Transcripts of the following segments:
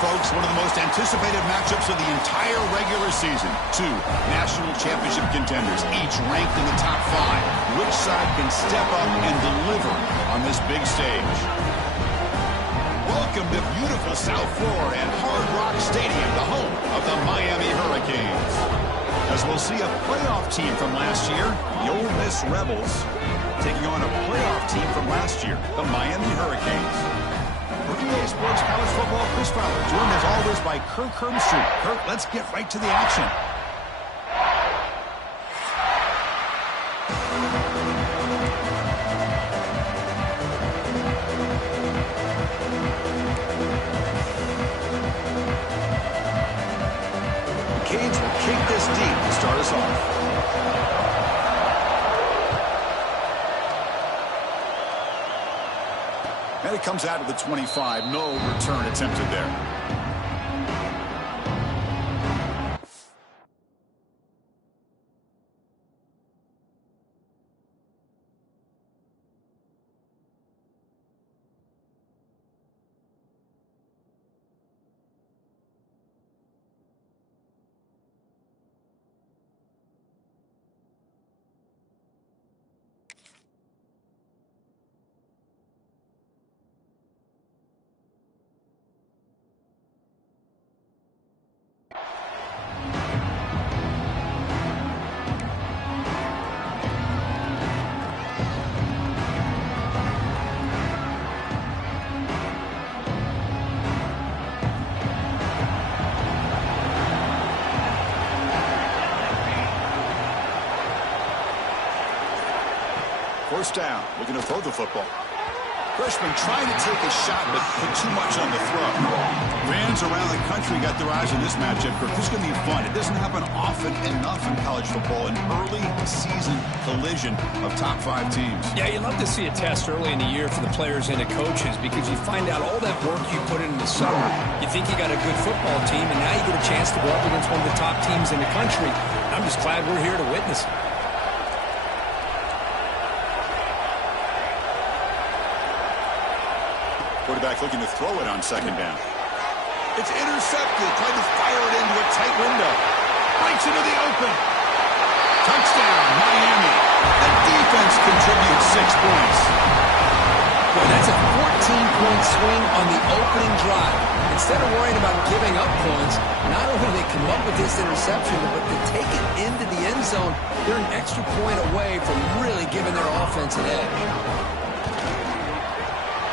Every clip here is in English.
folks, one of the most anticipated matchups of the entire regular season. Two national championship contenders, each ranked in the top 5. Which side can step up and deliver on this big stage? Welcome to beautiful South Florida and Hard Rock Stadium, the home of the Miami Hurricanes. As we'll see a playoff team from last year, the Ole Miss Rebels, taking on a playoff team from last year, the Miami Hurricanes. For EA Sports College Football, Chris Fowler, joined as always by Kirk Herbstreit. Kirk, let's get right to the action. The Canes will kick this deep to start us off. And it comes out of the 25. No return attempted there. First down, looking to throw the football. Freshman trying to take a shot, but put too much on the throw. Fans around the country got their eyes on this matchup. This is going to be fun. It doesn't happen often enough in college football, an early season collision of top 5 teams. Yeah, you love to see a test early in the year for the players and the coaches because you find out all that work you put in the summer. You think you got a good football team, and now you get a chance to go up against one of the top teams in the country. I'm just glad we're here to witness it. Quarterback looking to throw it on second down. It's intercepted. Tried to fire it into a tight window. Breaks into the open. Touchdown, Miami. The defense contributes 6 points. Boy, that's a 14-point swing on the opening drive. Instead of worrying about giving up points, not only do they come up with this interception, but to take it into the end zone, they're an extra point away from really giving their offense an edge.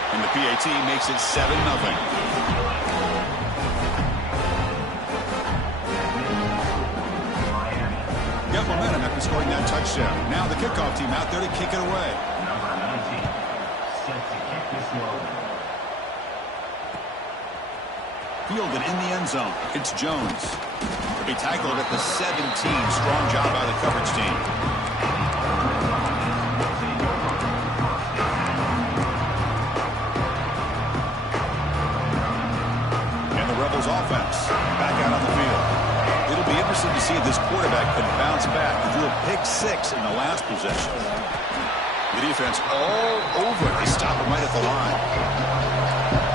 And the PAT makes it 7-0. Got momentum after scoring that touchdown. Now the kickoff team out there to kick it away. Number 19, set to kick this one. Fielded in the end zone. It's Jones. He tackled at the 17. Strong job by the coverage team. Offense back out on the field. It'll be interesting to see if this quarterback can bounce back. He threw a pick 6 in the last possession. The defense all over it. They stop him right at the line.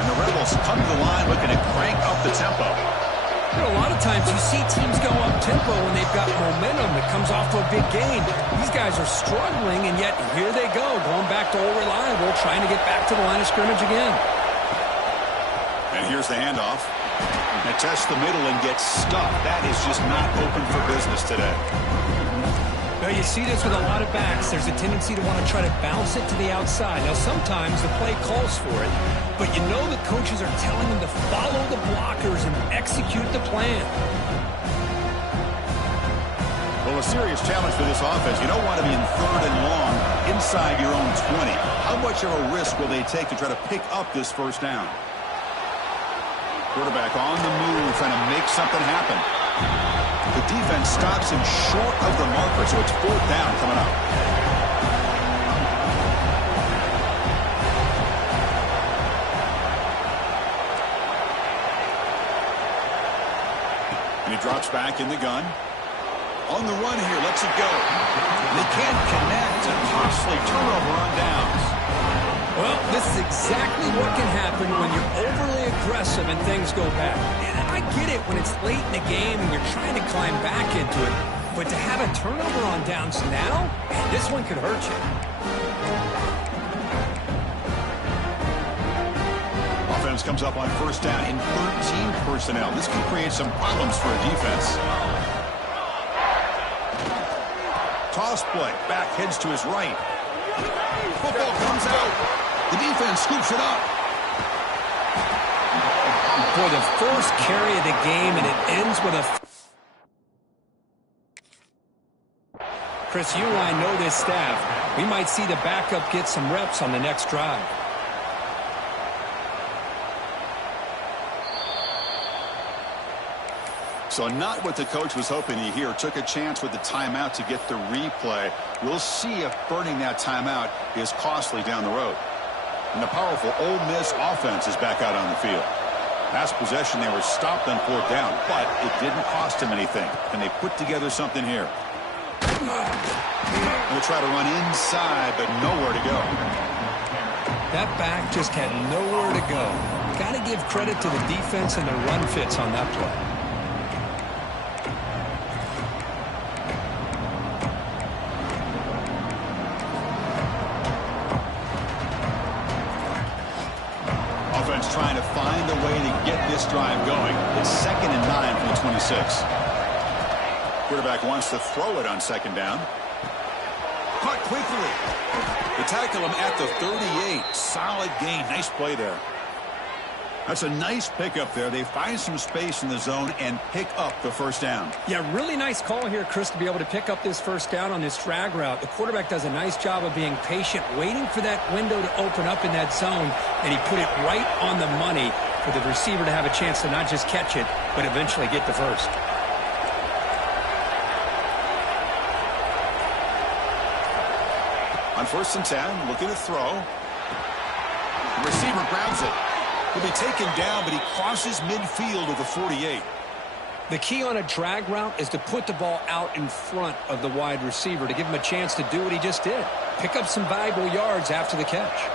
And the Rebels come to the line looking to crank up the tempo. You know, a lot of times you see teams go up tempo when they've got momentum that comes off a big gain. These guys are struggling, and yet here they go, going back to old reliable, trying to get back to the line of scrimmage again. And here's the handoff. And test the middle and get stuck. That is just not open for business today. Well, you see this with a lot of backs. There's a tendency to want to try to bounce it to the outside. Now, sometimes the play calls for it, but you know the coaches are telling them to follow the blockers and execute the plan. Well, a serious challenge for this offense. You don't want to be in 3rd and long inside your own 20. How much of a risk will they take to try to pick up this first down? Quarterback on the move, trying to make something happen. The defense stops him short of the marker, so it's 4th down coming up. And he drops back in the gun. On the run here, lets it go. They can't connect, and costly turnover on downs. Well, this is exactly what can happen when you're overly aggressive and things go bad. And I get it when it's late in the game and you're trying to climb back into it. But to have a turnover on downs now, man, this one could hurt you. Offense comes up on first down in 13 personnel. This can create some problems for a defense. Toss play. Back heads to his right. Football comes out. The defense scoops it up. For the first carry of the game, and it ends with a... Chris, you and I know this staff. We might see the backup get some reps on the next drive. So not what the coach was hoping to hear. Took a chance with the timeout to get the replay. We'll see if burning that timeout is costly down the road. And the powerful Ole Miss offense is back out on the field. Last possession, they were stopped on fourth down, but it didn't cost them anything. And they put together something here. They'll try to run inside, but nowhere to go. That back just had nowhere to go. Got to give credit to the defense and the run fits on that play. Trying to find a way to get this drive going. It's 2nd and 9 from the 26. Quarterback wants to throw it on 2nd down. Caught quickly. They tackle him at the 38. Solid gain. Nice play there. That's a nice pickup there. They find some space in the zone and pick up the first down. Yeah, really nice call here, Chris, to be able to pick up this first down on this drag route. The quarterback does a nice job of being patient, waiting for that window to open up in that zone, and he put it right on the money for the receiver to have a chance to not just catch it, but eventually get the first. On 1st and 10, looking to throw. The receiver grabs it. He'll be taken down, but he crosses midfield of the 48. The key on a drag route is to put the ball out in front of the wide receiver to give him a chance to do what he just did. Pick up some valuable yards after the catch.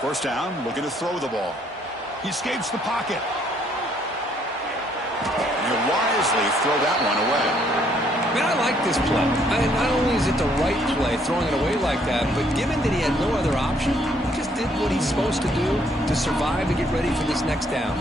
First down, looking to throw the ball. He escapes the pocket. And he'll wisely throw that one away. Man, I like this play. Not only is it the right play, throwing it away like that, but given that he had no other option, he just did what he's supposed to do to survive and get ready for this next down.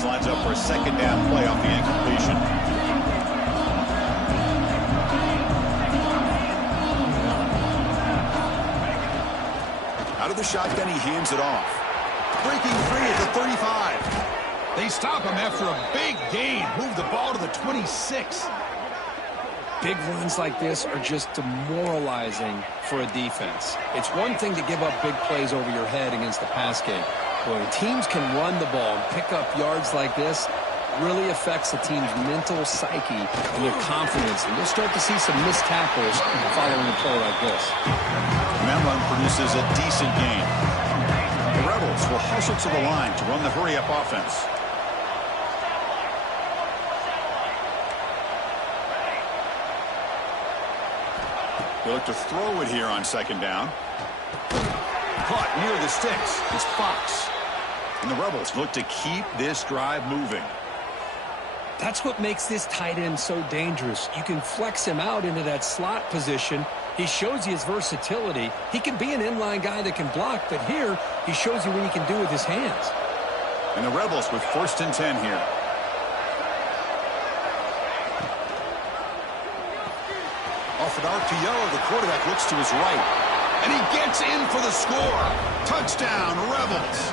Lines up for a 2nd down play off the incompletion. Out of the shotgun, he hands it off. Breaking free at the 35. They stop him after a big gain. Move the ball to the 26. Big runs like this are just demoralizing for a defense. It's one thing to give up big plays over your head against the pass game. When teams can run the ball and pick up yards like this, really affects the team's mental psyche and their confidence. And you'll start to see some missed tackles following a play like this. And that run produces a decent gain. The Rebels will hustle to the line to run the hurry-up offense. They look to throw it here on 2nd down. Caught near the sticks. It's Fox. And the Rebels look to keep this drive moving. That's what makes this tight end so dangerous. You can flex him out into that slot position. He shows you his versatility. He can be an inline guy that can block, but here he shows you what he can do with his hands. And the Rebels with 1st and 10 here. Off an RPO, the quarterback looks to his right. And he gets in for the score. Touchdown, Rebels.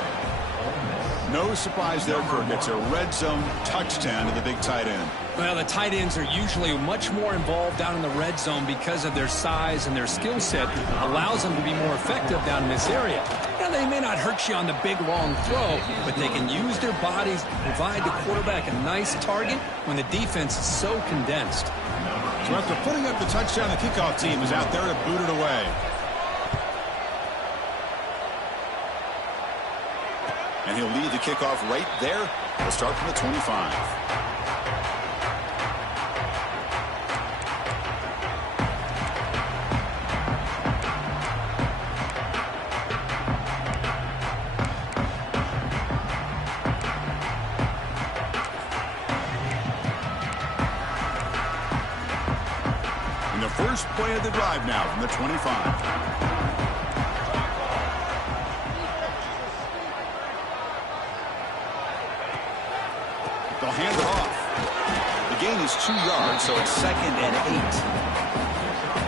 No surprise there, Kirk. It's a red zone touchdown to the big tight end. Well, the tight ends are usually much more involved down in the red zone because of their size and their skill set allows them to be more effective down in this area. Yeah, they may not hurt you on the big, long throw, but they can use their bodies to provide the quarterback a nice target when the defense is so condensed. So after putting up the touchdown, the kickoff team is out there to boot it away. And he'll lead the kickoff right there. We'll start from the 25. First play of the drive now from the 25. They'll hand it off. The gain is 2 yards, so it's 2nd and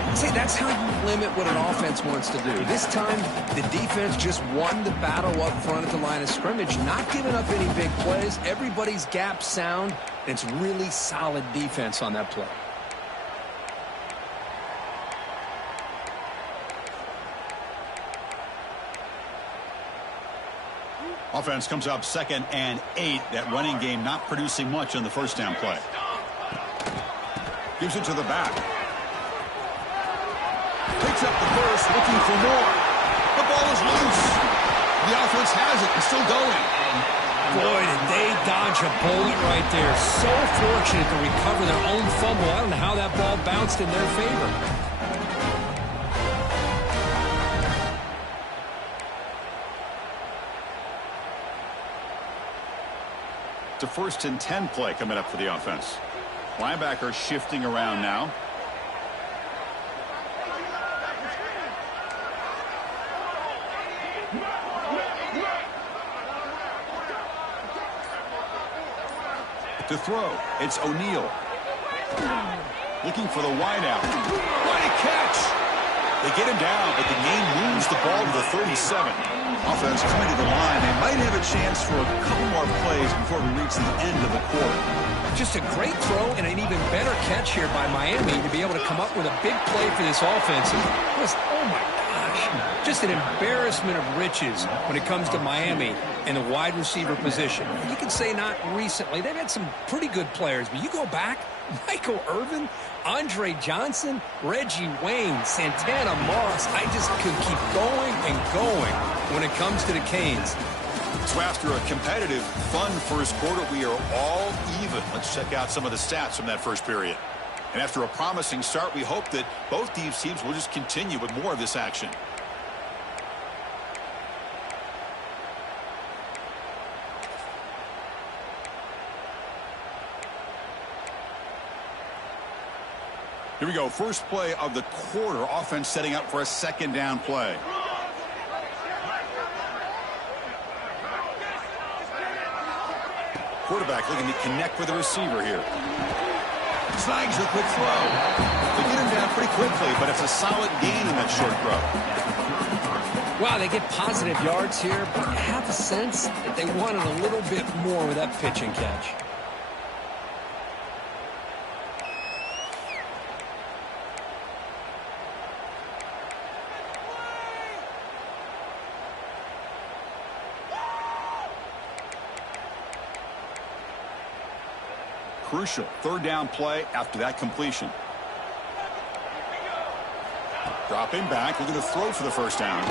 8. See, that's how you limit what an offense wants to do. This time, the defense just won the battle up front at the line of scrimmage, not giving up any big plays. Everybody's gap sound, and it's really solid defense on that play. Offense comes up 2nd and 8. That running game not producing much on the first down play. Gives it to the back. Takes up the first, looking for more. The ball is loose. The offense has it and still going. Boy, did they dodge a bullet right there. So fortunate to recover their own fumble. I don't know how that ball bounced in their favor. It's a 1st and 10 play coming up for the offense. Linebacker shifting around now. To throw, it's O'Neal. Looking for the wideout. What a catch! They get him down, but the game moves the ball to the 37. Offense coming to the line. They might have a chance for a couple more plays before we reach the end of the quarter. Just a great throw and an even better catch here by Miami to be able to come up with a big play for this offense. Oh my gosh, just an embarrassment of riches when it comes to Miami and the wide receiver position. You can say not recently. They've had some pretty good players, but you go back, Michael Irvin, Andre Johnson, Reggie Wayne, Santana Moss. I just could keep going and going when it comes to the Canes. So after a competitive, fun first quarter, we are all even. Let's check out some of the stats from that first period. And after a promising start, we hope that both these teams will just continue with more of this action. Here we go. First play of the quarter. Offense setting up for a 2nd down play. Quarterback looking to connect with the receiver here. Snags a quick throw. They get him down pretty quickly, but it's a solid gain in that short throw. Wow, they get positive yards here, but I have a sense that they wanted a little bit more with that pitch and catch. Crucial 3rd down play after that completion. Dropping back, looking to throw for the first down.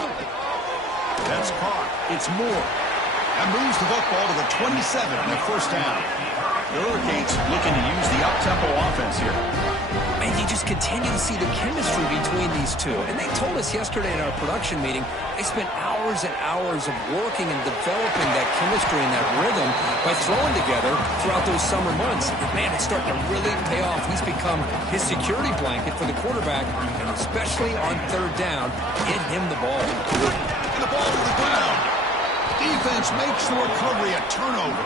That's caught. It's Moore. And moves the football to the 27 on the first down. The Hurricanes looking to use the up-tempo offense here. And you just continue to see the chemistry between these two. And they told us yesterday in our production meeting, they spent hours and hours of working and developing that chemistry and that rhythm by throwing together throughout those summer months. And man, it's starting to really pay off. He's become his security blanket for the quarterback, and especially on 3rd down, get him the ball. And the ball to the ground. Defense makes the recovery a turnover.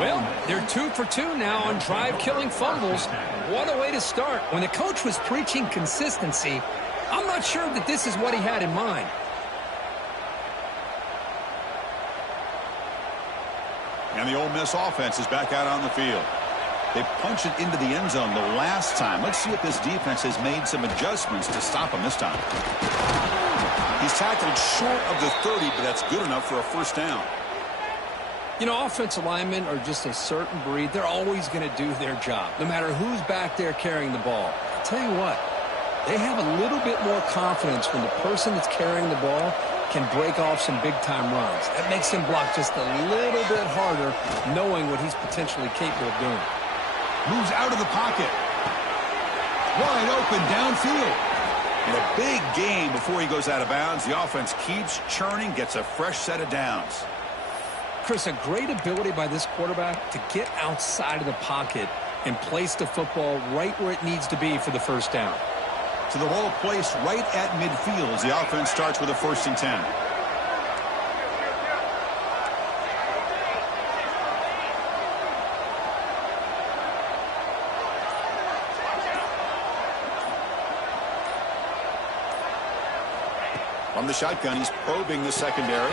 Well, they're 2 for 2 now on drive-killing fumbles. What a way to start. When the coach was preaching consistency, I'm not sure that this is what he had in mind. And the Ole Miss offense is back out on the field. They punched it into the end zone the last time. Let's see if this defense has made some adjustments to stop him this time. He's tackled short of the 30, but that's good enough for a first down. You know, offensive linemen are just a certain breed. They're always going to do their job, no matter who's back there carrying the ball. I'll tell you what, they have a little bit more confidence when the person that's carrying the ball can break off some big-time runs. That makes him block just a little bit harder, knowing what he's potentially capable of doing. Moves out of the pocket. Wide open downfield. And a big gain before he goes out of bounds. The offense keeps churning, gets a fresh set of downs. Chris, a great ability by this quarterback to get outside of the pocket and place the football right where it needs to be for the first down. So the ball placed right at midfield as the offense starts with a 1st and 10. From the shotgun, he's probing the secondary.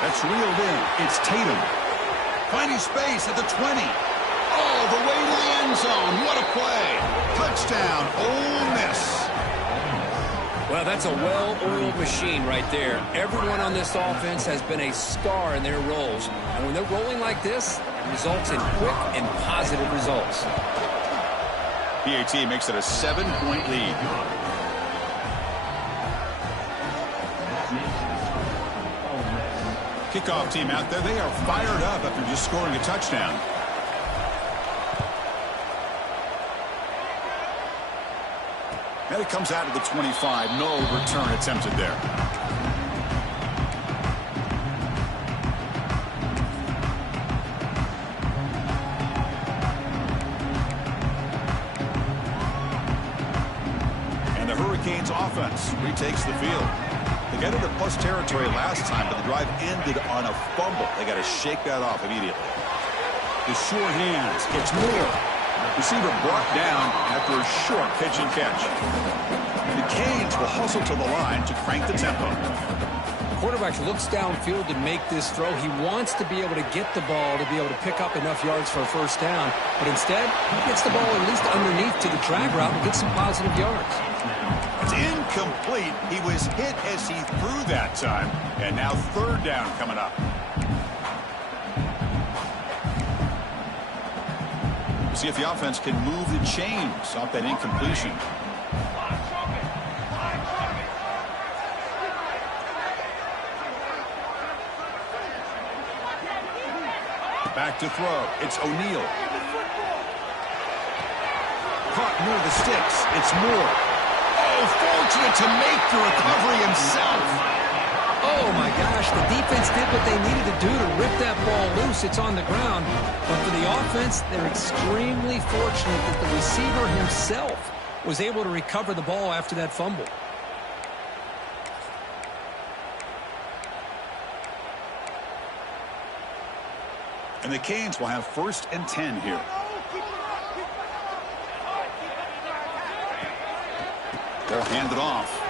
That's reeled in. It's Tatum. Finding space at the 20. All the way to the end zone. What a play. Touchdown, Ole Miss. Well, that's a well-oiled machine right there. Everyone on this offense has been a star in their roles. And when they're rolling like this, it results in quick and positive results. PAT makes it a 7-point lead. Kickoff team out there. They are fired up after just scoring a touchdown. And it comes out to the 25. No return attempted there. And the Hurricanes offense retakes the field. They got into plus territory last time, but the drive ended on a fumble. They got to shake that off immediately. The short hands. It's Moore. Receiver brought down after a short pitch and catch. The Canes will hustle to the line to crank the tempo. The quarterback looks downfield to make this throw. He wants to be able to get the ball to be able to pick up enough yards for a first down. But instead, he gets the ball at least underneath to the drag route and gets some positive yards. It's incomplete. He was hit as he threw that time. And now 3rd down coming up. See if the offense can move the chains off that incompletion. Back to throw. It's O'Neal. Caught near the sticks. It's Moore. Oh, fortunate to make the recovery himself. Oh, my gosh, the defense did what they needed to do to rip that ball loose. It's on the ground. But for the offense, they're extremely fortunate that the receiver himself was able to recover the ball after that fumble. And the Canes will have 1st and 10 here. They'll hand it off.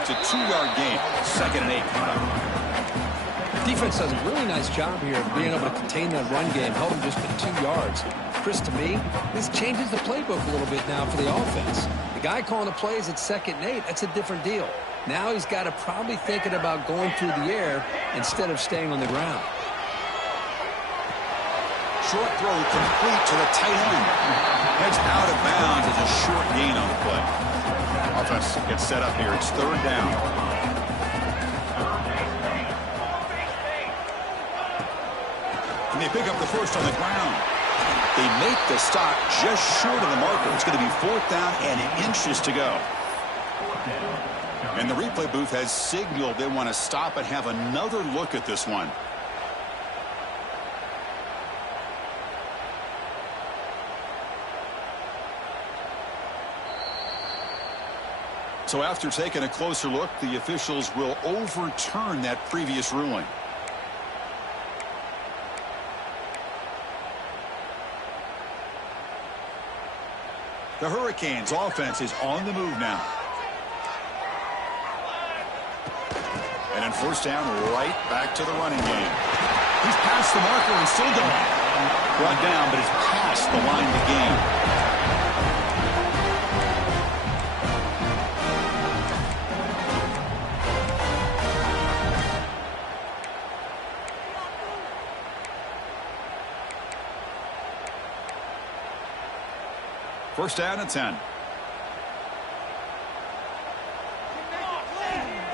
It's a 2-yard gain. 2nd and 8 coming up. Defense does a really nice job here of being able to contain that run game, held them just for 2 yards. Chris, to me, this changes the playbook a little bit now for the offense. The guy calling the plays at 2nd and 8, that's a different deal. Now he's got to probably thinking about going through the air instead of staying on the ground. Short throw complete to the tight end. Heads out of bounds as a short gain on the play. Offense gets set up here. It's 3rd down. And they pick up the first on the ground. They make the stop just short of the marker. It's going to be 4th down and inches to go. And the replay booth has signaled they want to stop and have another look at this one. So after taking a closer look, the officials will overturn that previous ruling. The Hurricanes offense is on the move now. And on 1st down, right back to the running game. He's past the marker and still going. Brought down, but it's past the line to gain. First down and 10.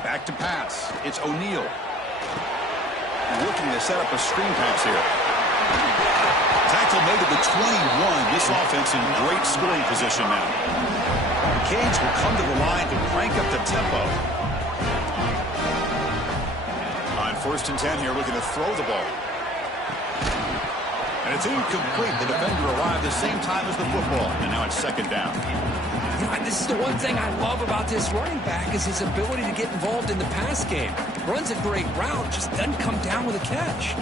Back to pass. It's O'Neal. Looking to set up a screen pass here. Tackle made to the 21. This offense in great scoring position now. The Canes will come to the line to crank up the tempo. On first and 10 here, looking to throw the ball. And it's incomplete. The defender arrived the same time as the football. And now it's second down. This is the one thing I love about this running back is his ability to get involved in the pass game. Runs a great route, just doesn't come down with a catch.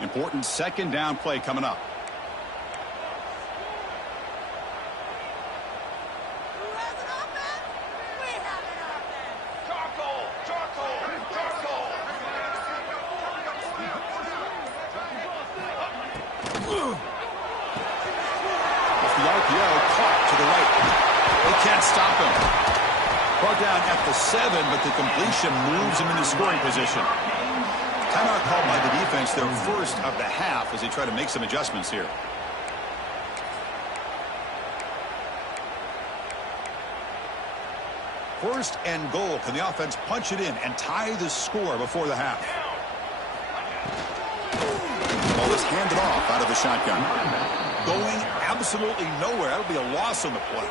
Important second down play coming up. Brought down at the 7, but the completion moves him into scoring position. Timeout called by the defense, their first of the half, as they try to make some adjustments here. First and goal. Can the offense punch it in and tie the score before the half? Ball is handed off out of the shotgun. Going absolutely nowhere. That'll be a loss on the play.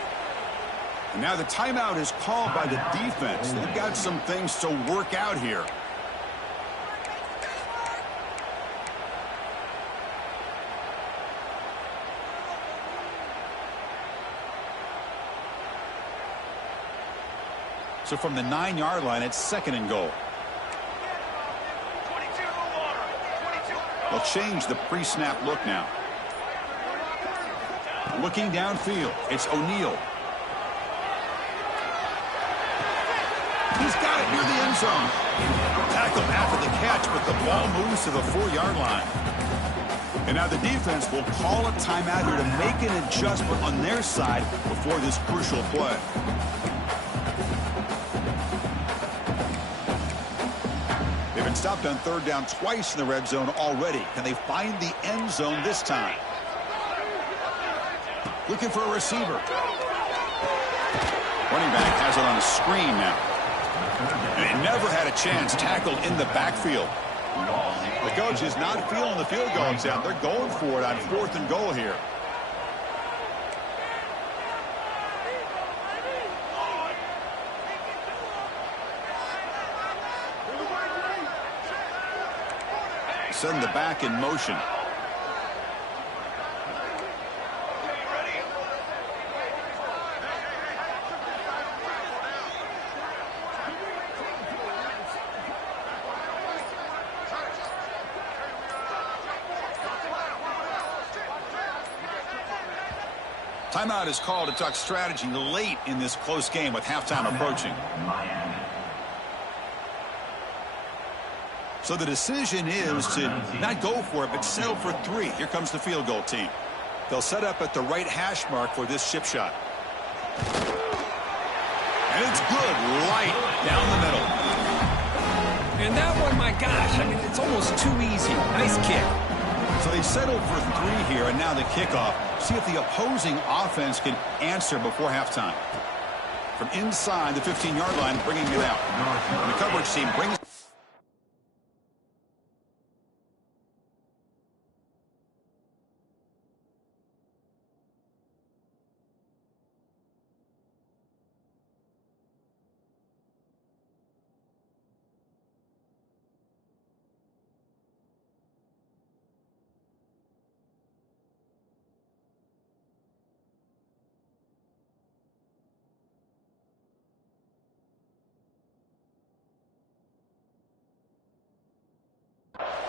And now the timeout is called by the defense. They've got some things to work out here. So from the 9-yard line, it's second and goal. They'll change the pre-snap look now. Looking downfield, it's O'Neal. He's got it near the end zone. Tackled after the catch, but the ball moves to the 4-yard line. And now the defense will call a timeout here to make an adjustment on their side before this crucial play. They've been stopped on third down twice in the red zone already. Can they find the end zone this time? Looking for a receiver. Running back has it on a screen now. And he never had a chance, tackled in the backfield. The coach is not feeling the field goal attempt. They're going for it on fourth and goal here. Send the back in motion. Timeout is called to talk strategy late in this close game with halftime approaching. So the decision is to not go for it, but settle for 3. Here comes the field goal team. They'll set up at the right hash mark for this chip shot. And it's good, right down the middle. And that one, my gosh, I mean, it's almost too easy. Nice kick. So they settled for 3 here, and now the kickoff. See if the opposing offense can answer before halftime. From inside the 15-yard line, bringing it out. And the coverage team brings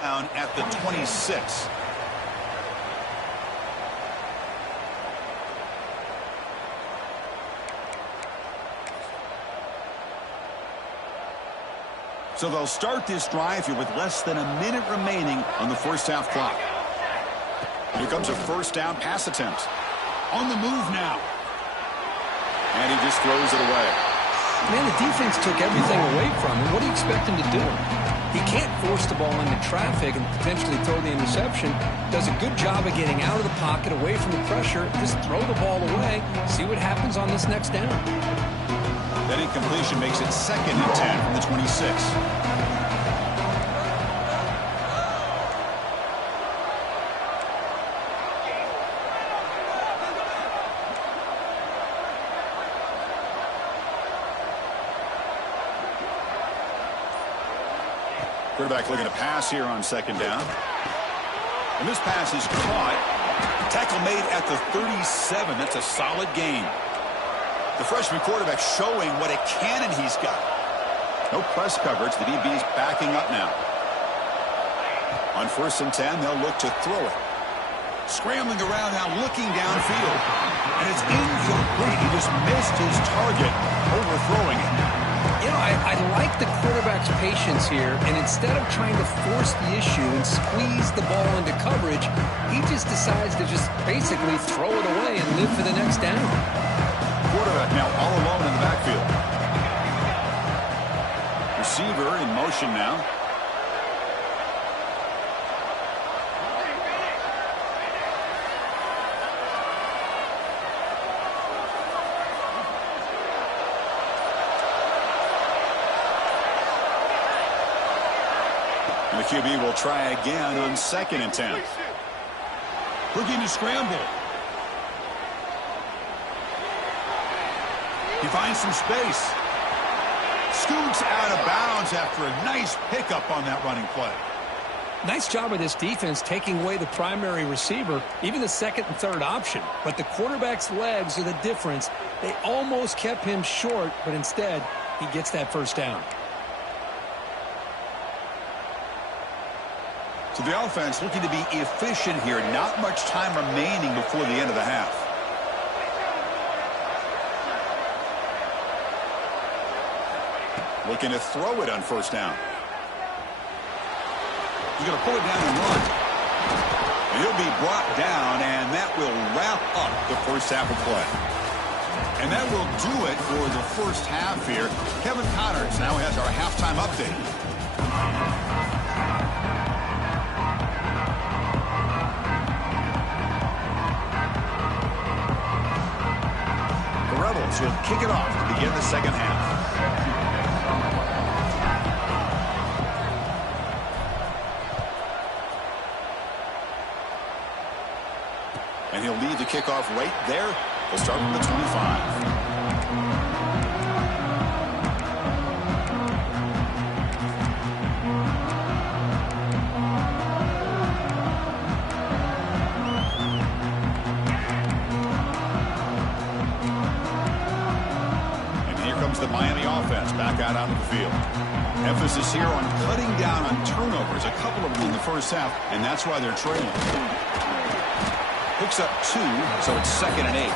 Down at the 26. So they'll start this drive here with less than a minute remaining on the first half clock. Here comes a first down pass attempt. On the move now. And he just throws it away. Man, the defense took everything away from him. What do you expect him to do? He can't force the ball into traffic and potentially throw the interception. Does a good job of getting out of the pocket, away from the pressure. Just throw the ball away. See what happens on this next down. That incompletion makes it 2nd and 10 from the 26. Quarterback looking to pass here on 2nd down. And this pass is caught. Tackle made at the 37. That's a solid gain. The freshman quarterback showing what a cannon he's got. No press coverage. The DB's backing up now. On 1st and 10, they'll look to throw it. Scrambling around now, looking downfield. And it's incomplete. He just missed his target, overthrowing it. You know, I like the quarterback's patience here, and instead of trying to force the issue and squeeze the ball into coverage, he just decides to just basically throw it away and live for the next down. Quarterback now all alone in the backfield. Receiver in motion now. And the QB will try again on 2nd and 10. Looking to scramble. He finds some space. Scoots out of bounds after a nice pickup on that running play. Nice job of this defense taking away the primary receiver, even the 2nd and 3rd option. But the quarterback's legs are the difference. They almost kept him short, but instead, he gets that first down. So the offense looking to be efficient here. Not much time remaining before the end of the half. Looking to throw it on 1st down. He's going to pull it down and run. And he'll be brought down, and that will wrap up the first half of play. And that will do it for the first half here. Kevin Connors now has our halftime update. The Rebels will kick it off to begin the second half. And he'll lead the kickoff right there. We'll start from the 25. And here comes the Miami offense back out onto the field. Emphasis here on cutting down on turnovers, a couple of them in the first half, and that's why they're trailing. Picks up 2, so it's 2nd and 8.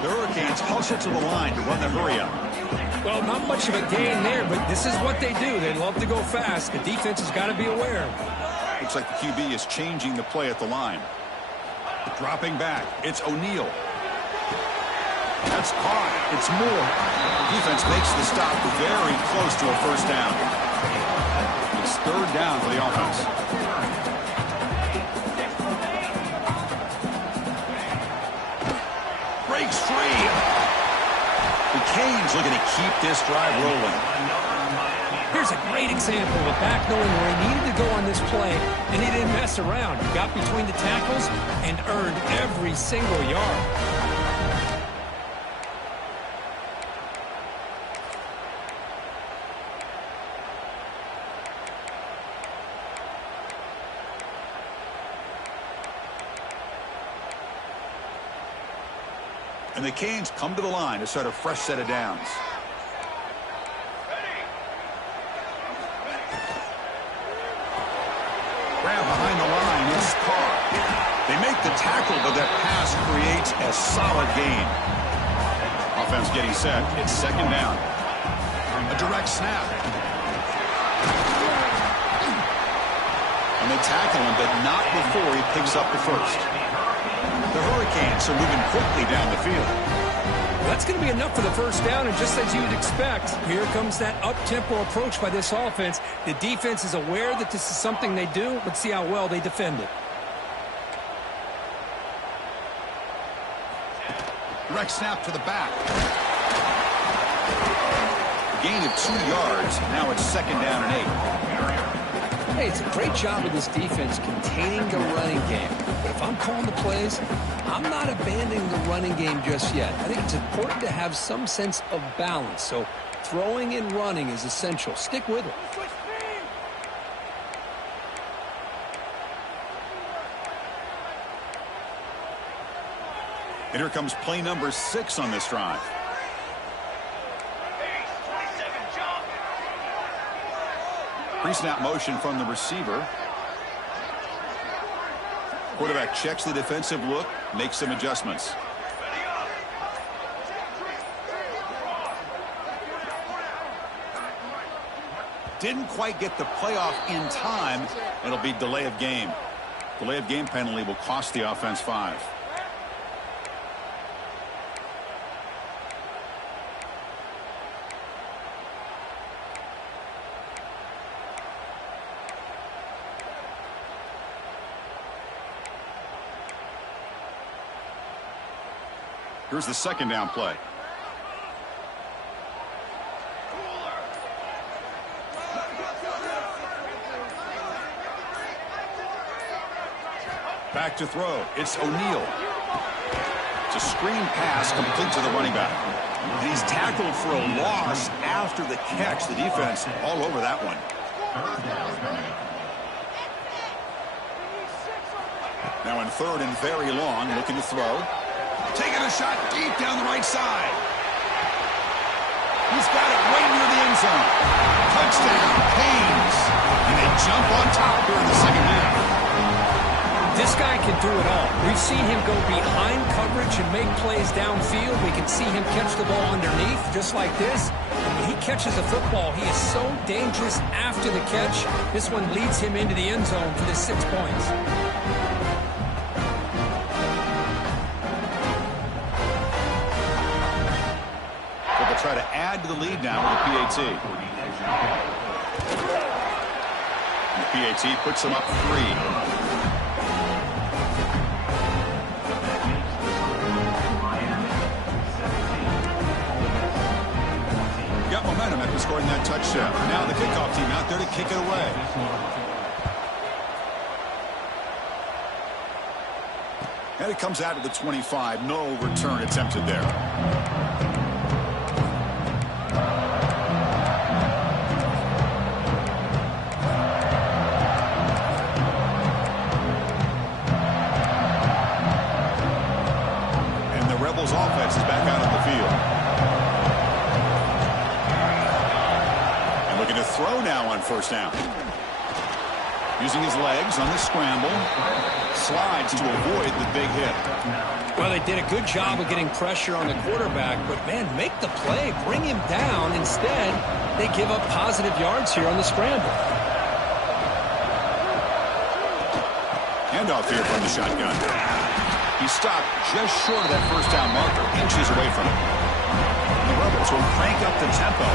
The Hurricanes hustle to the line to run the hurry-up. Well, not much of a gain there, but this is what they do. They love to go fast. The defense has got to be aware. Looks like the QB is changing the play at the line. Dropping back, it's O'Neal. That's caught. It's Moore. Defense makes the stop very close to a first down. It's 3rd down for the offense. Breaks free. The Canes looking to keep this drive rolling. Here's a great example of a back knowing where he needed to go on this play, and he didn't mess around. He got between the tackles and earned every single yard. And the Canes come to the line to start a fresh set of downs. a solid gain. Offense getting set. It's second down. A direct snap. And they tackle him, but not before he picks up the first. The Hurricanes are moving quickly down the field. Well, that's going to be enough for the first down, and just as you would expect, here comes that up-tempo approach by this offense. The defense is aware that this is something they do. Let's see how well they defend it. Direct snap to the back. Gain of 2 yards. Now it's second down and 8. Hey, it's a great job of this defense containing the running game. But if I'm calling the plays, I'm not abandoning the running game just yet. I think it's important to have some sense of balance. So throwing and running is essential. Stick with it. And here comes play number 6 on this drive. Pre-snap motion from the receiver. Quarterback checks the defensive look, makes some adjustments. Didn't quite get the playoff in time. It'll be delay of game. Delay of game penalty will cost the offense 5. Here's the second down play. Back to throw. It's O'Neal. It's a screen pass complete to the running back. And he's tackled for a loss after the catch. The defense all over that one. Now in third and very long, looking to throw. Taking a shot deep down the right side. He's got it right near the end zone. Touchdown, Canes. And they jump on top here in the second half. This guy can do it all. We've seen him go behind coverage and make plays downfield. We can see him catch the ball underneath, just like this. And when he catches a football, he is so dangerous after the catch. This one leads him into the end zone for the 6 points. Try to add to the lead now with the PAT. And the PAT puts them up 3. Got momentum after scoring that touchdown. Now the kickoff team out there to kick it away. And it comes out of the 25. No return attempted there. Offense is back out on the field. And looking to throw now on first down. Using his legs on the scramble. Slides to avoid the big hit. Well, they did a good job of getting pressure on the quarterback, but, man, make the play. Bring him down. Instead, they give up positive yards here on the scramble. Handoff here from the shotgun. He stopped just short of that first down marker, inches away from it. And the Rebels will crank up the tempo.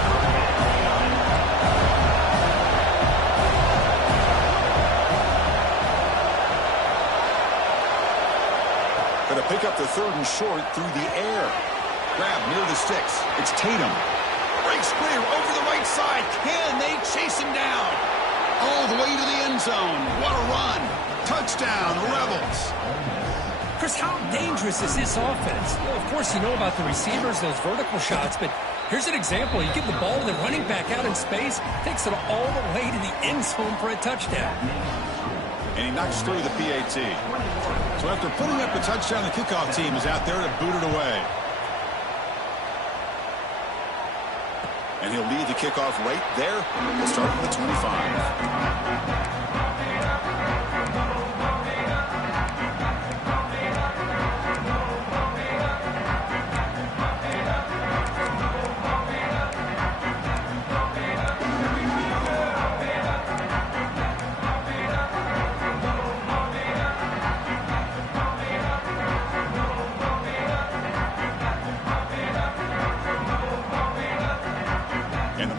Going to pick up the third and short through the air. Grab near the sticks. It's Tatum. Breaks clear over the right side. Can they chase him down? All the way to the end zone. What a run. Touchdown, Rebels. Chris, how dangerous is this offense? Well, of course, you know about the receivers, those vertical shots, but here's an example. You give the ball to the running back out in space, takes it all the way to the end zone for a touchdown. And he knocks through the PAT. So after putting up the touchdown, the kickoff team is out there to boot it away. And he'll lead the kickoff right there. We'll start with the 25.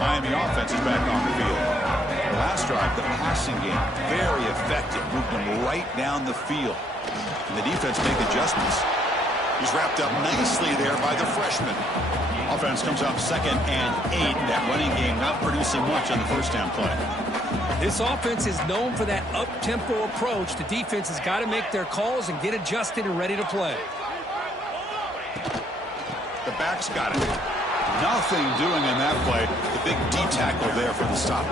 Miami offense is back on the field. Last drive, the passing game, very effective. Moved them right down the field. And the defense make adjustments. He's wrapped up nicely there by the freshman. Offense comes up 2nd and 8. That running game not producing much on the first down play. This offense is known for that up-tempo approach. The defense has got to make their calls and get adjusted and ready to play. The back's got it. Nothing doing in that play. The big D tackle there for the stop.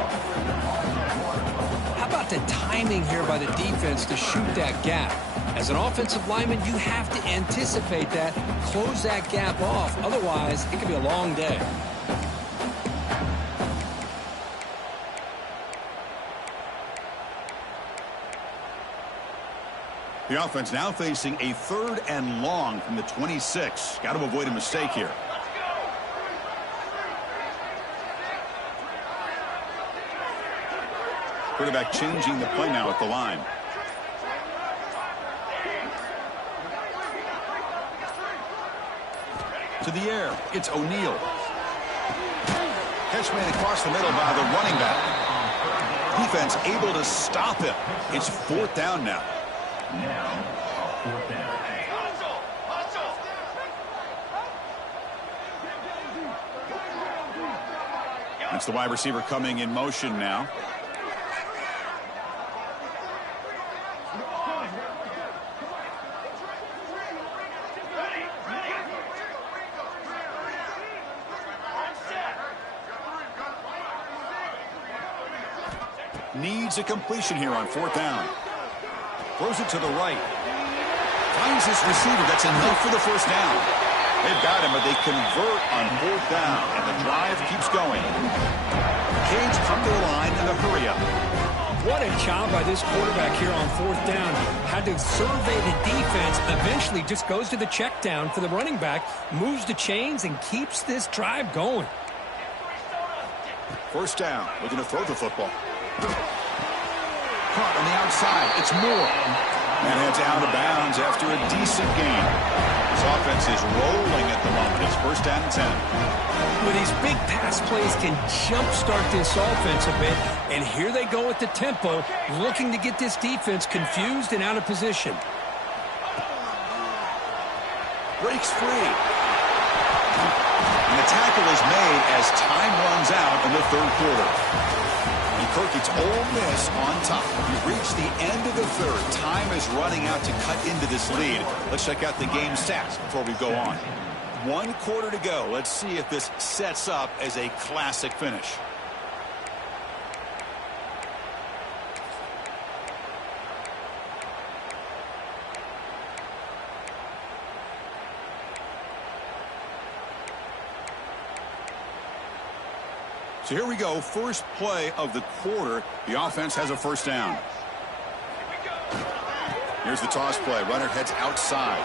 How about the timing here by the defense to shoot that gap? As an offensive lineman, you have to anticipate that, close that gap off. Otherwise, it could be a long day. The offense now facing a 3rd and long from the 26. Got to avoid a mistake here. Quarterback changing the play now at the line. To the air, it's O'Neal. Catch made across the middle by the running back. Defense able to stop him. It's 4th down now. Now, 4th down. It's the wide receiver coming in motion now. Needs a completion here on 4th down. Throws it to the right. Finds his receiver. That's enough for the first down. They've got him, but they convert on 4th down, and the drive keeps going. Canes come to the line in a hurry up. What a job by this quarterback here on 4th down. Had to survey the defense. Eventually just goes to the check down for the running back, moves the chains, and keeps this drive going. First down. Looking to throw the football. Caught on the outside. It's Moore. And heads out of bounds after a decent gain. This offense is rolling at the moment. It's 1st down and 10. Well, these big pass plays can jumpstart this offense a bit. And here they go at the tempo, looking to get this defense confused and out of position. Breaks free. And the tackle is made as time runs out in the 3rd quarter. Kirk, it's Ole Miss on top. We've reached the end of the 3rd. Time is running out to cut into this lead. Let's check out the game stats before we go on. 1 quarter to go. Let's see if this sets up as a classic finish. So here we go. First play of the quarter. The offense has a first down. Here's the toss play. Runner heads outside.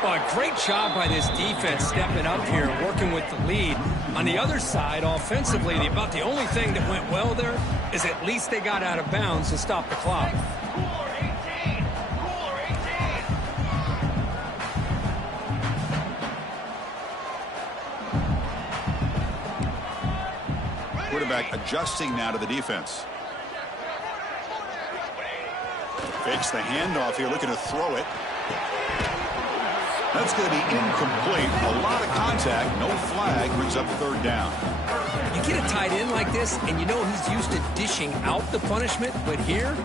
Well, a great job by this defense stepping up here, working with the lead. On the other side, offensively, about the only thing that went well there is at least they got out of bounds to stop the clock. Quarterback adjusting now to the defense. Fakes the handoff here, looking to throw it. That's going to be incomplete. A lot of contact, no flag, brings up 3rd down. You get a tight end like this, and you know he's used to dishing out the punishment, but here,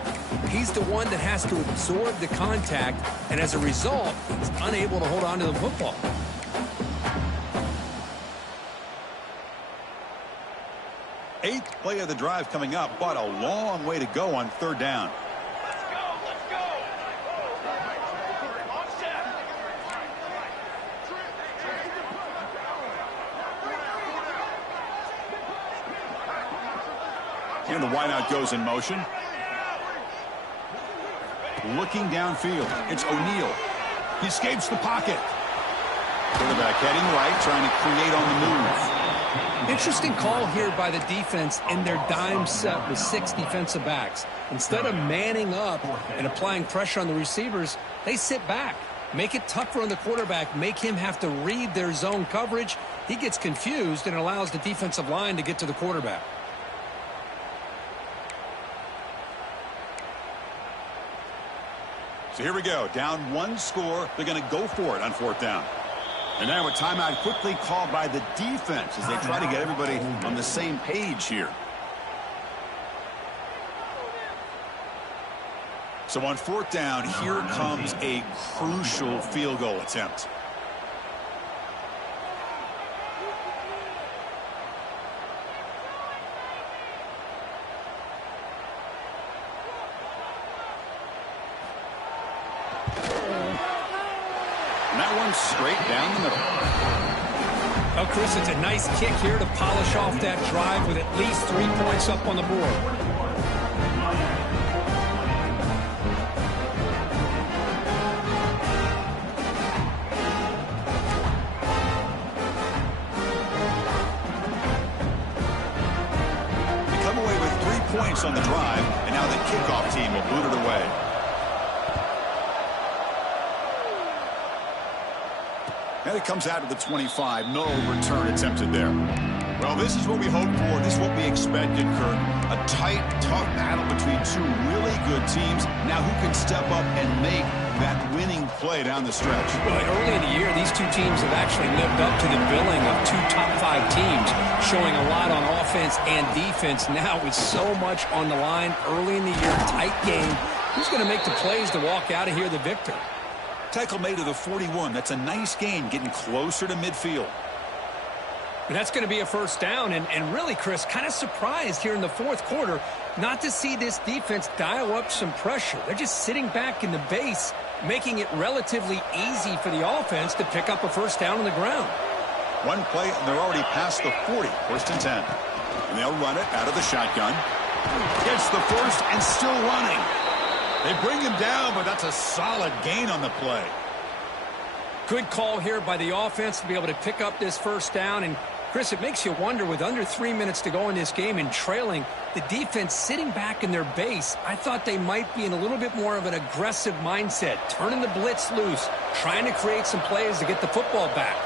he's the one that has to absorb the contact, and as a result, he's unable to hold on to the football. Eighth play of the drive coming up, but a long way to go on 3rd down. And the wideout goes in motion. Looking downfield. It's O'Neal. He escapes the pocket. Quarterback heading right, trying to create on the move. Interesting call here by the defense in their dime set with 6 defensive backs. Instead of manning up and applying pressure on the receivers, they sit back. Make it tougher on the quarterback. Make him have to read their zone coverage. He gets confused and allows the defensive line to get to the quarterback. So here we go. Down one score. They're going to go for it on fourth down. And now a timeout quickly called by the defense as they try to get everybody on the same page here. So on fourth down, here comes a crucial field goal attempt. And that one's straight down the middle. Oh, Chris, it's a nice kick here to polish off that drive with at least 3 points up on the board. Points on the drive, and now the kickoff team will boot it away. And it comes out of the 25. No return attempted there. Well, this is what we hoped for. This is what we expected, Kirk. A tight, tough battle between two really good teams. Now who can step up and make that winning play down the stretch? Well, early in the year, these two teams have actually lived up to the billing of two top-5 teams, showing a lot on offense and defense. Now with so much on the line early in the year, tight game, who's going to make the plays to walk out of here the victor? Tackle made to the 41. That's a nice gain, getting closer to midfield. And that's going to be a first down. And really, Chris, kind of surprised here in the fourth quarter not to see this defense dial up some pressure. They're just sitting back in the base, making it relatively easy for the offense to pick up a first down on the ground. One play, and they're already past the 40, first and 10. And they'll run it out of the shotgun. Gets the first and still running. They bring him down, but that's a solid gain on the play. Good call here by the offense to be able to pick up this first down. And, Chris, it makes you wonder, with under 3 minutes to go in this game and trailing, the defense sitting back in their base, I thought they might be in a little bit more of an aggressive mindset, turning the blitz loose, trying to create some plays to get the football back.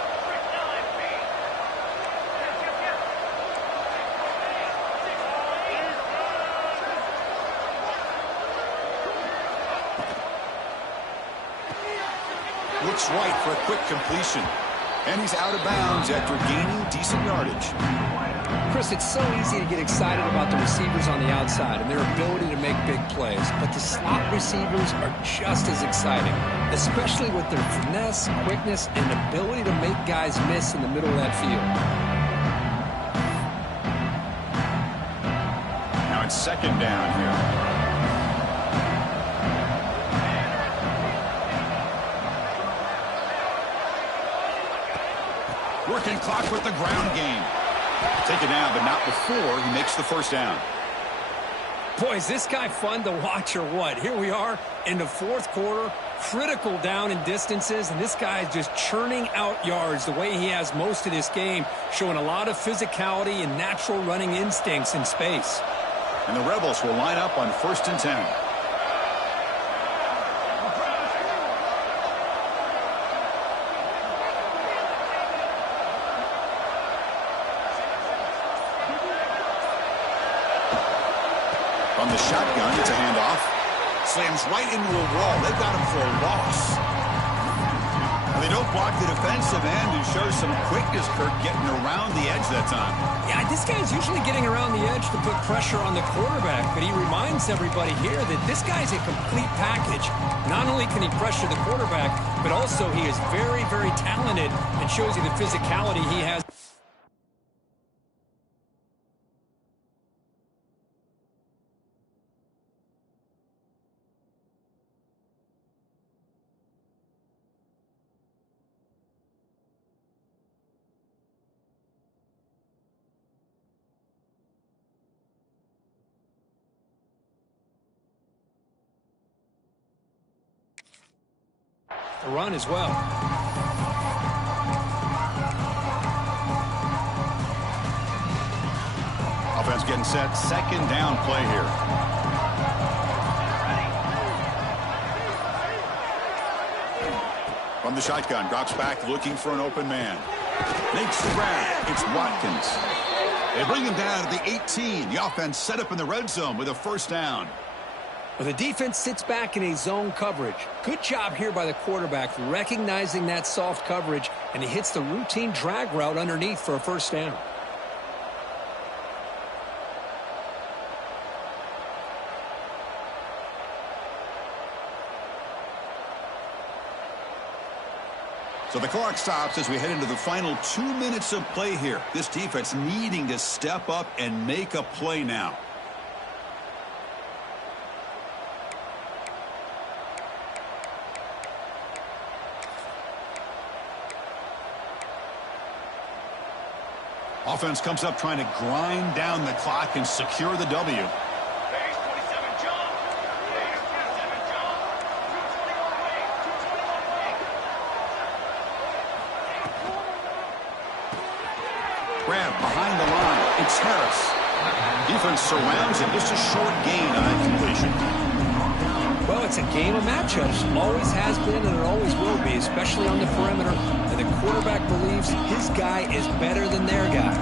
Looks right for a quick completion. And he's out of bounds after gaining decent yardage. Chris, it's so easy to get excited about the receivers on the outside and their ability to make big plays. But the slot receivers are just as exciting, especially with their finesse, quickness, and ability to make guys miss in the middle of that field. Now it's second down here. Working clock with the ground game. Take it down, but not before he makes the first down. Boy, is this guy fun to watch or what? Here we are in the fourth quarter, critical down in distances, and this guy is just churning out yards the way he has most of this game, showing a lot of physicality and natural running instincts in space. And the Rebels will line up on first and 10. On the shotgun, it's a handoff. Slams right into a wall. They've got him for a loss. They don't block the defensive end and show some quickness, Kirk, getting around the edge that time. Yeah, this guy's usually getting around the edge to put pressure on the quarterback, but he reminds everybody here that this guy's a complete package. Not only can he pressure the quarterback, but also he is very, very talented and shows you the physicality he has. The run as well. Offense getting set. Second down play here. From the shotgun, drops back looking for an open man. Makes the grab. It's Watkins. They bring him down to the 18. The offense set up in the red zone with a first down. Well, the defense sits back in a zone coverage. Good job here by the quarterback recognizing that soft coverage, and he hits the routine drag route underneath for a first down. So the clock stops as we head into the final 2 minutes of play here. This defense needing to step up and make a play now. Offense comes up trying to grind down the clock and secure the W. Grab behind the line. It's Harris. Defense surrounds him. Just a short gain on that completion. Well, it's a game of matchups. Always has been and it always will be, especially on the perimeter. And the quarterback believes his guy is better than their guy.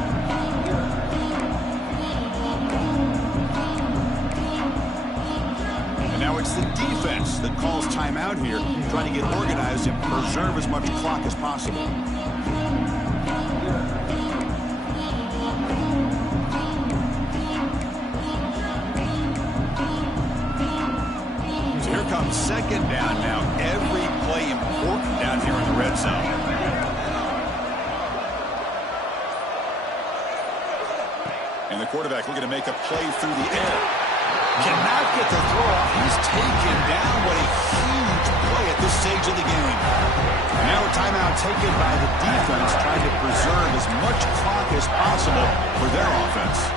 And now it's the defense that calls timeout here, trying to get organized and preserve as much clock as possible. Here comes second down now. Every play important down here in the red zone. And the quarterback looking to make a play through the air. Cannot get the throw off. He's taken down. What a huge play at this stage of the game. Now a timeout taken by the defense, trying to preserve as much clock as possible for their offense.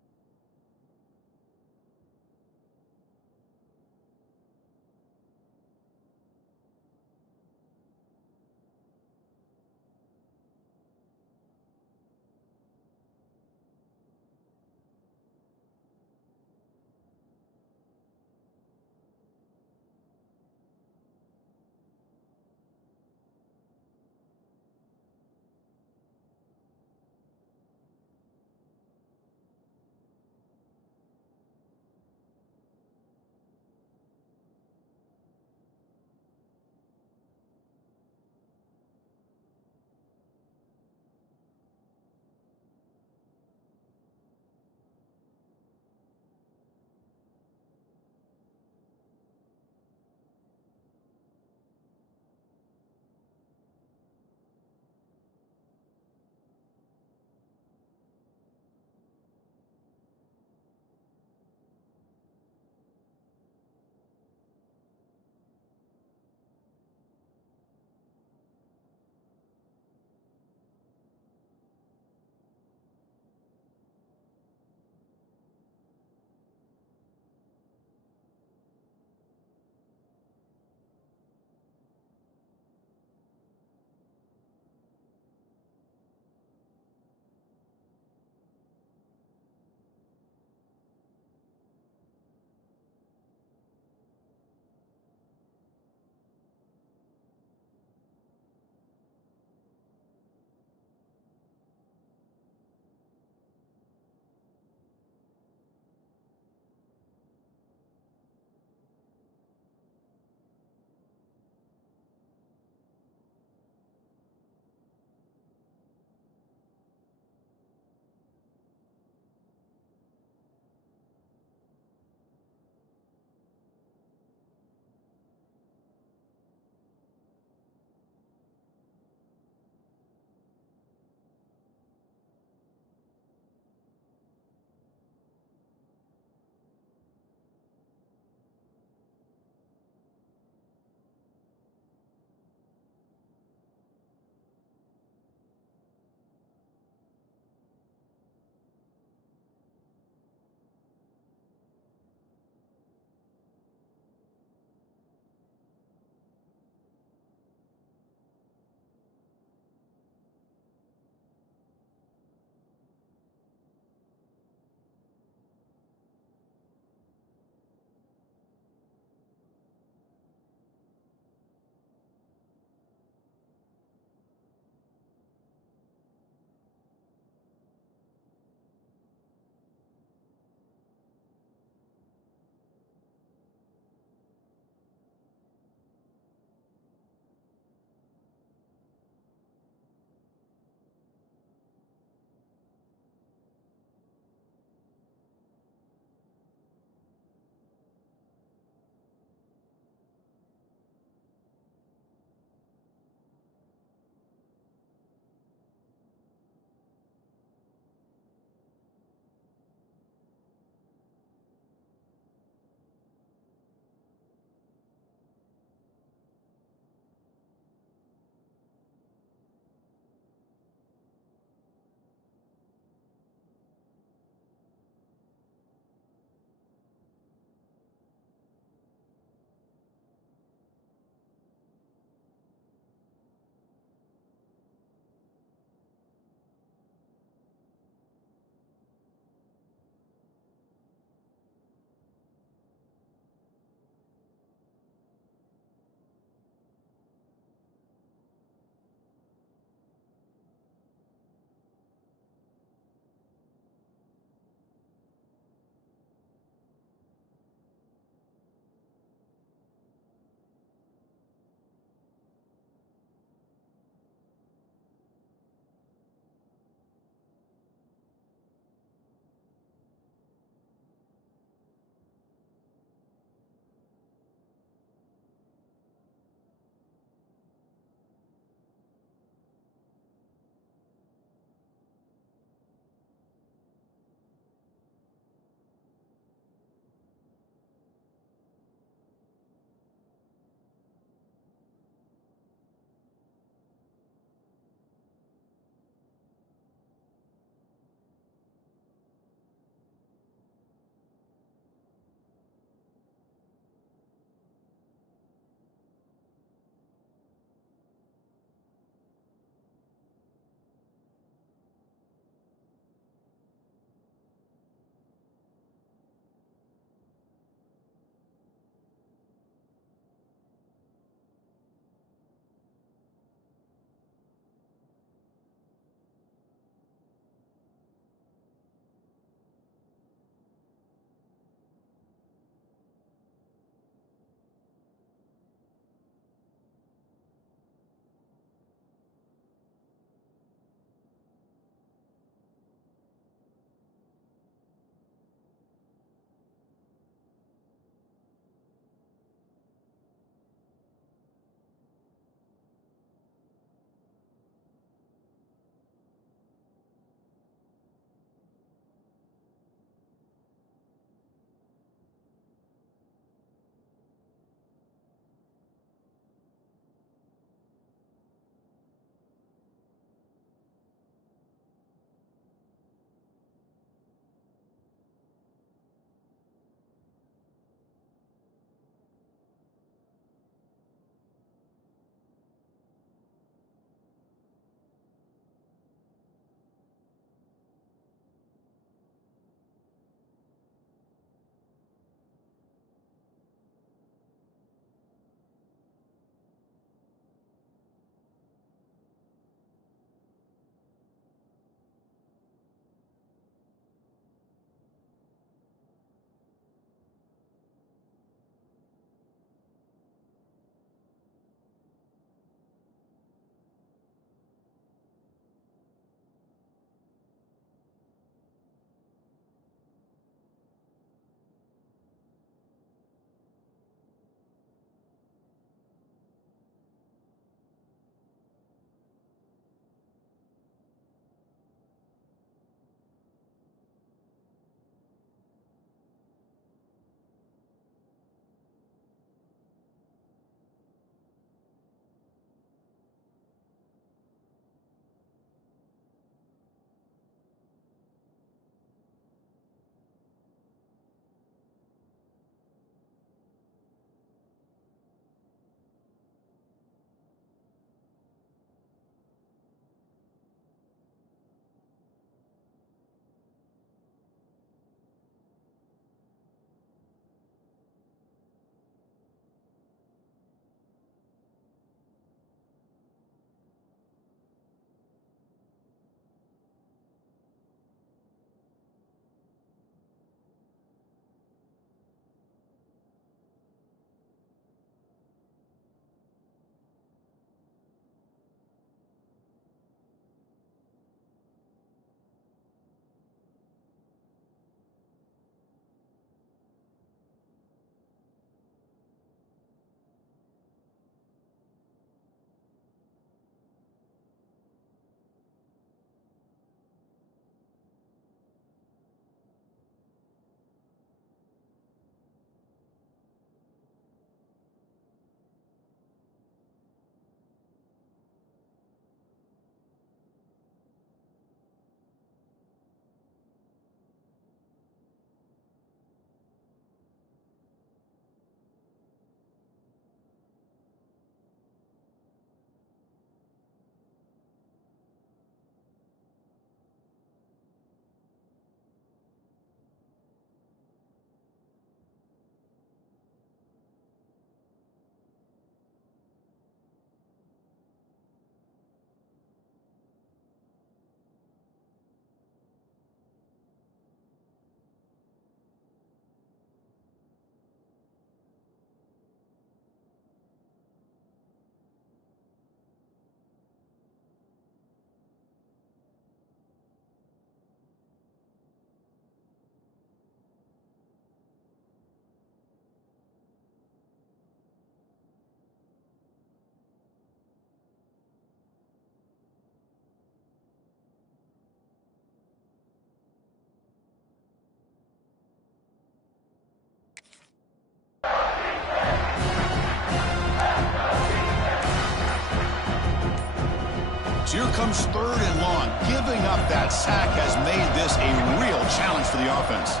So here comes 3rd and long. Giving up that sack has made this a real challenge for the offense.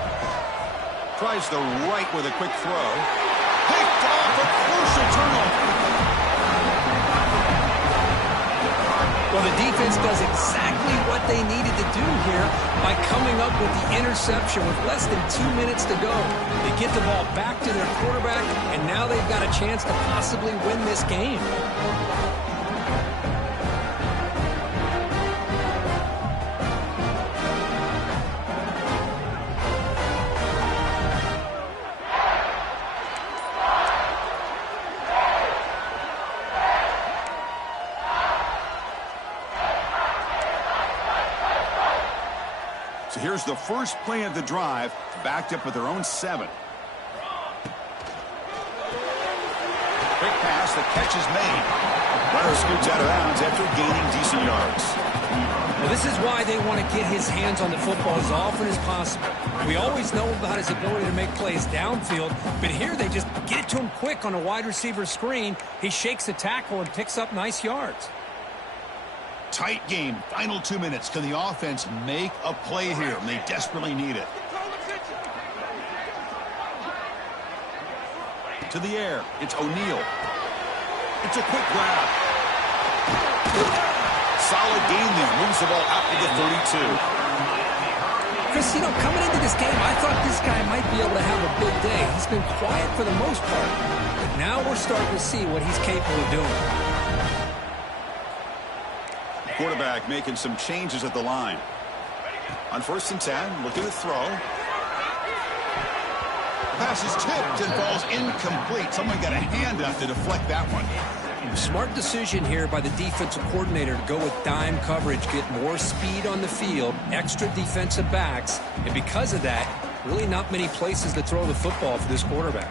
Tries the right with a quick throw. Picked off, a crucial turnover. Well, the defense does exactly what they needed to do here by coming up with the interception with less than 2 minutes to go. They get the ball back to their quarterback, and now they've got a chance to possibly win this game. So here's the first play of the drive, backed up with their own 7. Quick pass, the catch is made. Runner scoots out of bounds after gaining decent yards. Well, this is why they want to get his hands on the football as often as possible. We always know about his ability to make plays downfield, but here they just get it to him quick on a wide receiver screen. He shakes the tackle and picks up nice yards. Tight game, final 2 minutes. Can the offense make a play here? They desperately need it. To the air, it's O'Neal. It's a quick grab. Solid game there. Moves the ball out to the 32. Chris, coming into this game, I thought this guy might be able to have a big day. He's been quiet for the most part, but now we're starting to see what he's capable of doing. Quarterback making some changes at the line. On 1st and 10, looking to throw. Pass is tipped and falls incomplete. Someone got a hand up to deflect that one. Smart decision here by the defensive coordinator to go with dime coverage, get more speed on the field, extra defensive backs, and because of that, really not many places to throw the football for this quarterback.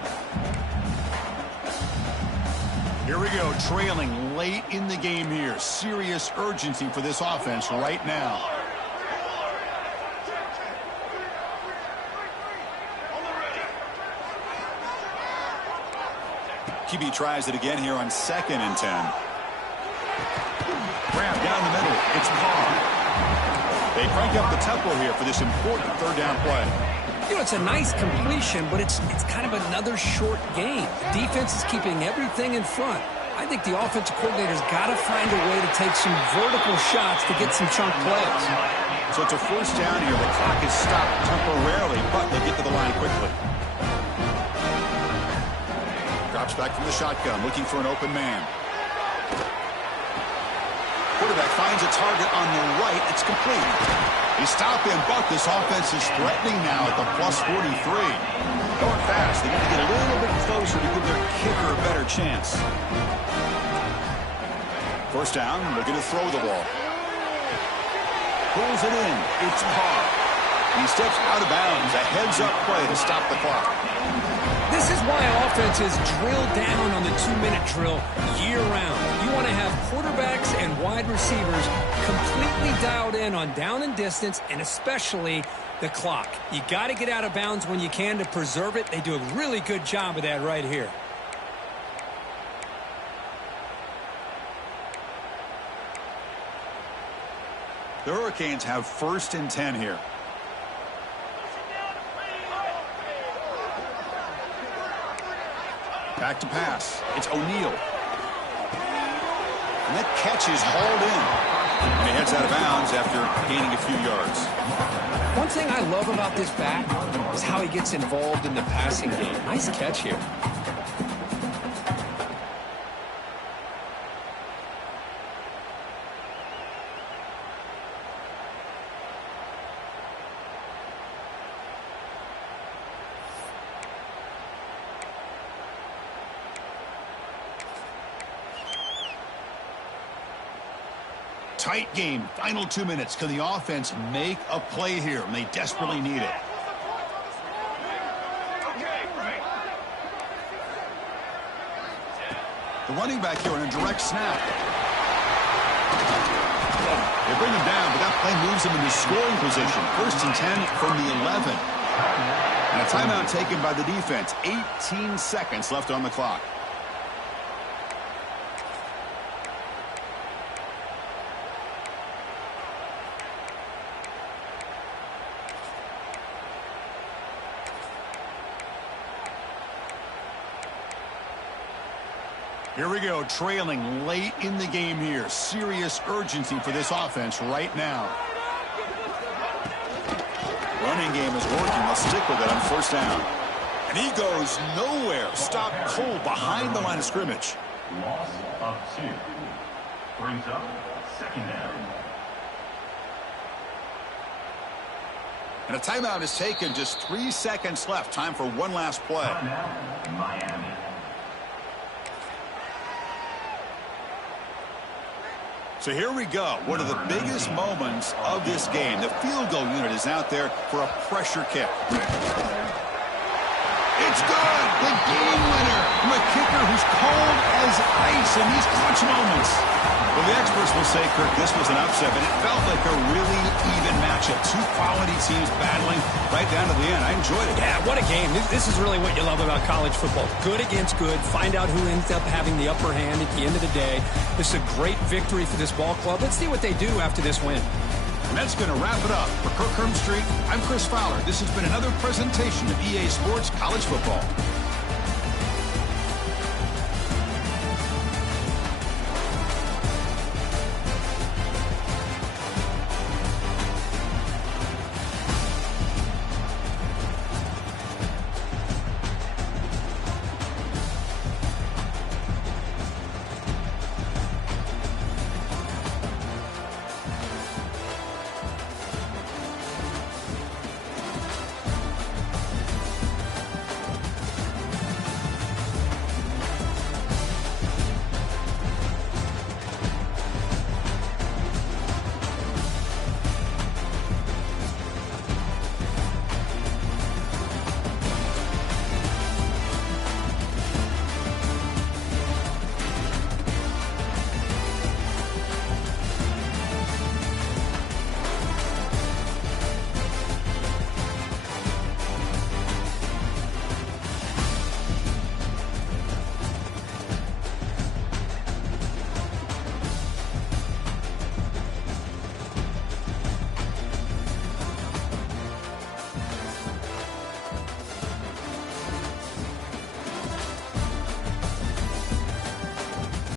Here we go, trailing late in the game here. Serious urgency for this offense right now. QB tries it again here on 2nd and 10. Grab down the middle. It's Carr. They crank up the tempo here for this important 3rd down play. It's a nice completion, but it's kind of another short game. The defense is keeping everything in front. I think the offensive coordinator's got to find a way to take some vertical shots to get some chunk plays. So it's a 1st down here. The clock is stopped temporarily, but they get to the line quickly. Drops back from the shotgun, looking for an open man. Quarterback finds a target on the right. It's complete. They stop him, but this offense is threatening now at the plus 43. Going fast. They need to get a little bit closer to give their kicker a better chance. 1st down, looking to throw the ball. Pulls it in. It's Carr. He steps out of bounds. A heads-up play to stop the clock. This is why offenses drill down on the 2-minute drill year-round. You want to have quarterbacks and wide receivers completely dialed in on down and distance, and especially the clock. You got to get out of bounds when you can to preserve it. They do a really good job of that right here. The Hurricanes have 1st and 10 here. Back to pass. It's O'Neal. And that catch is hauled in. And he heads out of bounds after gaining a few yards. One thing I love about this back is how he gets involved in the passing game. Nice catch here. Tight game, final 2 minutes. Can the offense make a play here? And they desperately need it. The running back here on a direct snap. They bring him down, but that play moves him into scoring position. 1st and 10 from the 11. And a timeout taken by the defense. 18 seconds left on the clock. Here we go, trailing late in the game here. Serious urgency for this offense right now. Running game is working. They'll stick with it on first down. And he goes nowhere. Stop cold behind the line of scrimmage. Loss of 2. Brings up second down. And a timeout is taken. Just 3 seconds left. Time for one last play. Timeout, Miami. So here we go. One of the biggest moments of this game. The field goal unit is out there for a pressure kick. It's good. The game winner from a kicker who's cold as ice in these clutch moments. Well, the experts will say, Kirk, this was an upset, but it felt like a really even matchup. Two quality teams battling right down to the end. I enjoyed it. Yeah, what a game. This is really what you love about college football. Good against good. Find out who ends up having the upper hand at the end of the day. This is a great victory for this ball club. Let's see what they do after this win. And that's going to wrap it up. For Kirk Street, I'm Chris Fowler. This has been another presentation of EA Sports College Football.